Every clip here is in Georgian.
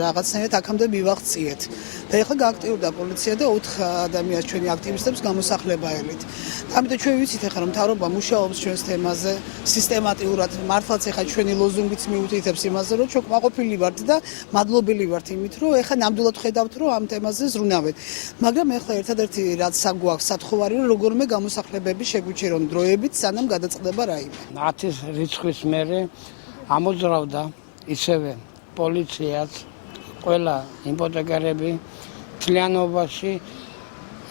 რაღაცნაირად აქამდე მივაღწიეთ და ეხლა გააქტიურდა პოლიცია და 4 ადამიანს ჩვენი აქტივისტებს გამოსახლება ელით. ამიტომ ჩვენ ვიცით ეხლა რომ მთავრობა მუშაობს ჩვენს თემაზე სისტემატურად, მართლაც ეხლა ჩვენი ლოზუნგიც მიუთითებს იმაზე, რომ ჩვენ კმაყოფილი ვართ და მადლობელი ვართ იმით, რომ ეხლა ნამდვილად ხედავთ, რომ ამ თემაზე ზრუნავენ. მაგრამ ეხლა ერთადერთი რაც საგვაქვს სათხოვარი, რომ როგორმე გამოსახლებები შეგვიჩერონ დროებით, სანამ გადაწყდება რაიმე. 10 რიცხვის მერე ამოძრავდა ისევე პოლიციაც ყველა იმპოტეკარები თლიანობაში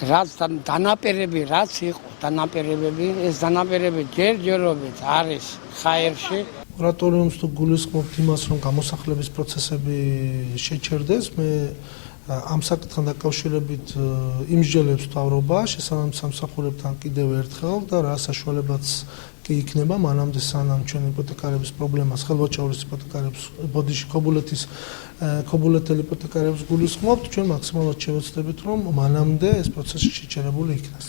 რაც დანაპირები რაც იყო დანაპირებები ეს დანაპირები ჯერჯერობით არის ხაერში მორატორიუმს თუ გულისხმობთ იმას რომ გამოსახლების პროცესები შეჩერდეს მე ამ საკითხთან დაკავშირებით იმსჯელებს მთავრობა შესაბამის სამსახურებთან კიდევ ერთხელ და რა საშუალებაც იქნება მანამდე სანამ ჩვენ იპოთეკარების პრობლემას ხელვაჩაურის იპოთეკარებს ბოდიში ქობულეთელი იპოთეკარებს გულისხმობთ ჩვენ მაქსიმალურად შევეცდებით რომ მანამდე ეს პროცესი შეჩერებული იქნას